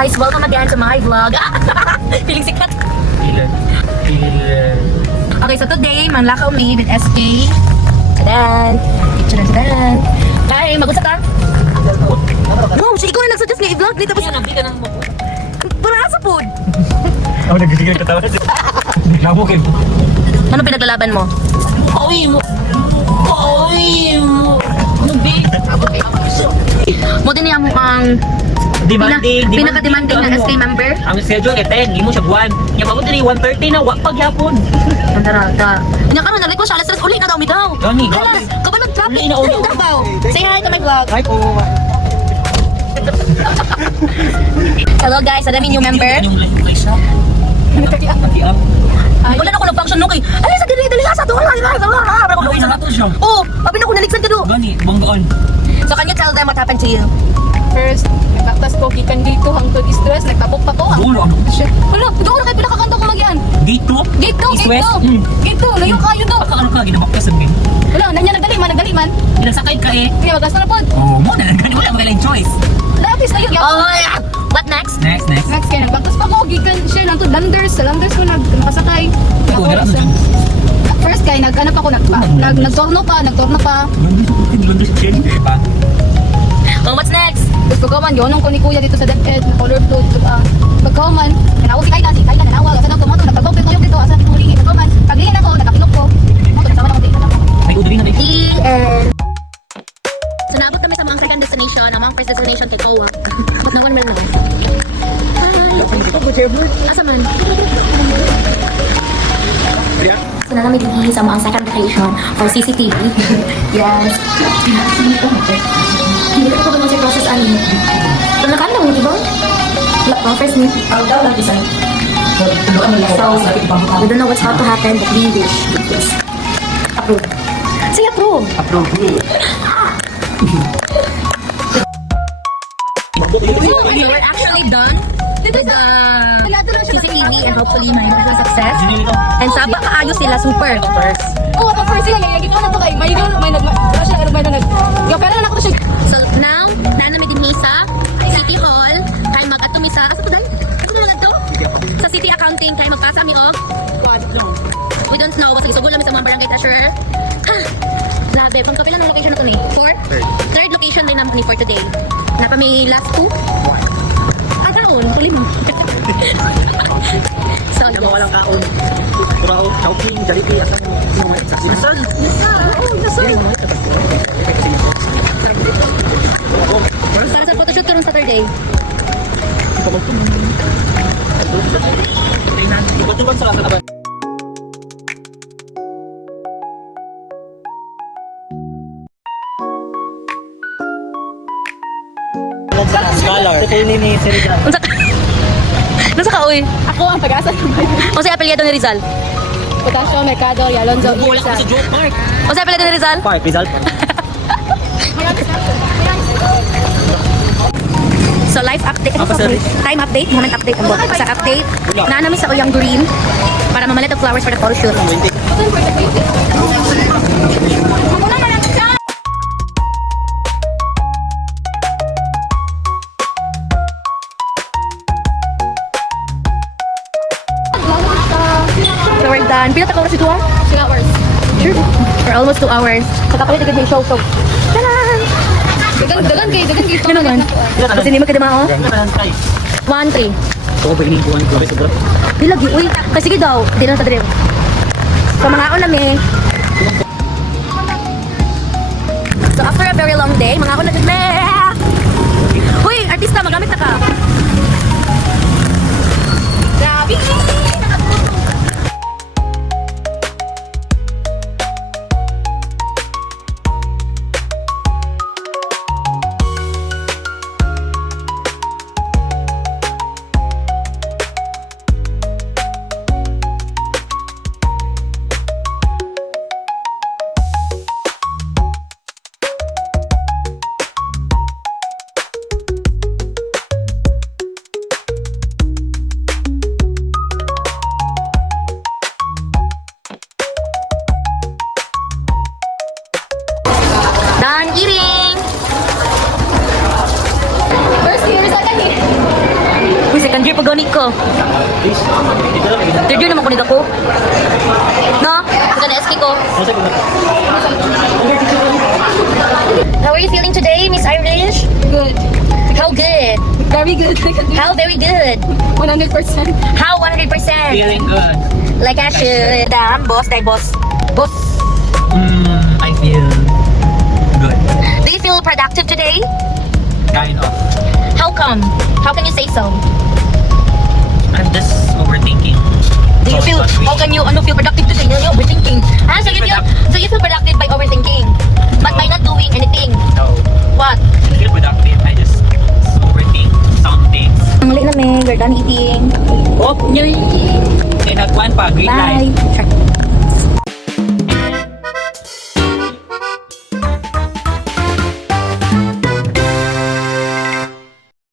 guys! Welcome again to my vlog. Feeling sikat. Okay, so today, manglakaw me with SK. Tadan! Picture na tadan. Ay, mag-usap ka? No, siya ikaw na nagsuggest nga i-vlog dito. Hindi ka nang mo. Para sa food. Ako nagsisigil ka tawa. Nabukin. Ano pinaglalaban mo? Oy mo. Oy mo. Nubi. Mo din niya mukhang pinaka-demanding na SK member. Ang schedule kay 10, hindi mo siya buwan. Yung pagod din 1:30 na, wag pagyapon. Ang darata. Inya karon nalit ko siya, alas 3 uli na daw mi daw. Gani, Alas, kabalog traffic. Uli na ulo. Ayun daw. Say hi to my vlog. Hi po. Hello guys, sa dami new member. Wala na ko nag-function no kay. Ay, sa dili sa doon lang. Oh, abi na ko naligsan ka do. Gani, banggaan. So can you tell them what happened to you? First, nagtaktas ko gikan dito hangtod stress, nagtabok pa ko. Ulo, ano? Wala, doon na kayo pinakakanta ko magyan. Dito? Gate 2, East, gate west? 2. Gate 2, layo kayo do. Ano ka, ginabak ka sa amin. Wala, nanya nagdali man. Pinagsakay ka eh. Kaya magas na pod. Oo, mo na lang. Gani, wala magaling choice. Lapis layo. Oh, yeah. What next? Next. Next kaya nagtaktas pa ko gikan siya hangtod Landers, sa Landers ko nakasakay. Ikaw, Ako, nara- First kay nagano pa ko nagtorno pa. London si Chen. Pa. Oh, what's next? Tapos pagkaman, yonong ko ni kuya dito sa DepEd, na color blue, pagkaman, nanawag si Kayla nanawag, asa daw kumoto, nagpagpog ko dito, asa dito hulingi, pagkaman, paglingin ako, nakapilok ko, moto, nagsawa na ako dito. May udri na dito. So naabot kami sa mga second destination, ang mga first destination kay Kowa. Abot na ko naman na. Hi! Asa man? So na namin digi sa mga second location for CCTV. Yes. Hindi ko ba si process ani? Tanakan lang, di ba? Wala, first meet. So, we don't know what's about to happen, but we wish. Yes. Approve. Say approve. We were actually done with the CCTV and hopefully may maging success. And sa paayos sila, super. Oo, ako first yan, ginawa na to kay, may pero na ako to siya. So now, nanami din sa City Hall, kay mag-atumi sa, asa po dahil? Asa po to? Sa City Accounting, kay magpasa mi og? We don't know, basta isugo lang sa mga barangay treasurer. Grabe, pang kapila ng location na to ni? Third location din naman ni for today. Napa may last two? Ang kaon, huli mo. So, yes. Walang kaon. Kurao, Chowking, Jollibee, asa mo. Nasaan? Nasaan? Para sa photoshoot ko nung Saturday. Iba-tibag sa kasa naman. Scholar. Unsa ka? Nasa ka, uy? Ako ang pag-asa ng bayan. O sa apelyado ni Rizal? Potasio, Mercado, Alonzo, Wala ko sa Joke Park. O sa apelyado ni Rizal? Park, Rizal. So live update, time update, moment update, ang bot. Sa update, naanami sa Uyang Green para mamalit ang flowers for the photo shoot. So we're done. Pila ka oras ito ah? 2 hours. Sure. For almost 2 hours. Sa kapalit agad may show. So, tanan! Dagan kayo. Ano naman? Kasi hindi magkadama oh. 1-3. Oo, pagiging buwan ko. Sobra. Di lagi, uy. Kasi sige daw. Di lang sa drill. So mga on namin. So after a very long day, mga on na dyan. Uy, artista, magamit na ka. Grabe! Done eating! First year, second year. year pa ganit ko. Please. Dito lang. Third year naman ko nito ko. No? Ito na SK ko. Nasa ko na. How are you feeling today, Miss Irish? Good. How good? Very good. How very good? 100%. How 100%? Feeling good. Like I should. Damn, boss, die boss. Boss. I feel good. Do you feel productive today? Kind of. How come? How can you say so? I'm just overthinking. Do you feel, how can you feel productive today? You're overthinking.